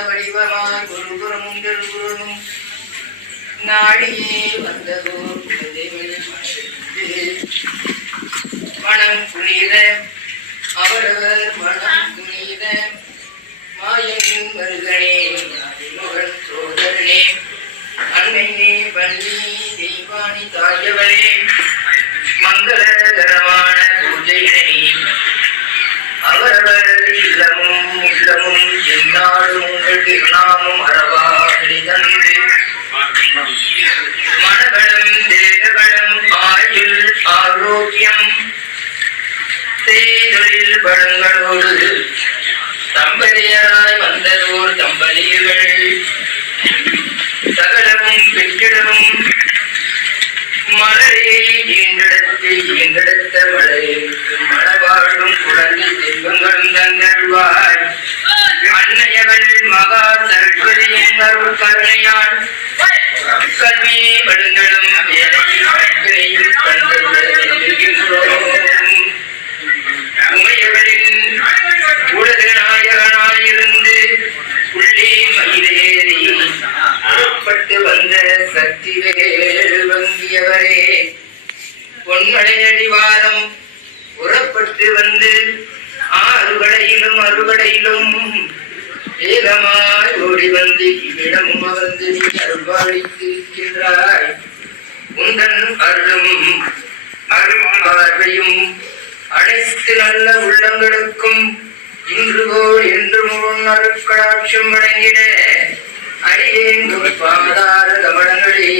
வடிவமாய் குருபுறமும் குருனும் நாடியே வந்ததோ மனம் புனித அவரவர் மனம் புனித மாயனின் மருகனே மகன் சோதரனே அன்னையே பள்ளி தெய்வானி தாயவரே மங்களகரமான பூஜையினை அவரவர் இல்லமும் உள்ளமும் எந்நாளும் உங்கள் திருநாமும் அறவாடி தந்து மனவளம் தேகவளம் ஆயுள் ஆரோக்கியம் செய்தொழில் பழங்களோடு தம்பதியராய் வந்ததோர் தம்பதியர்கள் சகலமும் பெற்றிடமும் மலரையை ஈண்டெடுத்த மலருக்கு மணவாழும் குழந்தை தெய்வங்களும் தங்கள்வாய் அன்னையவள் மகா சரஸ்வதியின் அருள் கருணையால் கல்வி வளங்களும் வேலையும் உமையவளின் உலக நாயகனாயிருந்து உள்ளே மயிலேறி புறப்பட்டு வந்த சக்தி வேல் வங்கியவரே பொன்மலையடிவாரம் புறப்பட்டு வந்து ஆறுகடையிலும் அறுகடையிலும் வேகமாய் ஓடி வந்து இவ்விடமும் அமர்ந்து நீ அருள்வாளித்திருக்கின்றாய். உந்தன் அருளும் அருள்வாழ்வையும் அனைத்து நல்ல உள்ளங்களுக்கும் இன்றுகோள் என்றும் அருட்கடாட்சம் வழங்கிட அடியேங்கும் பாதார கமலங்களே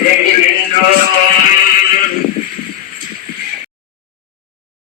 வேண்டி நின்றோம்.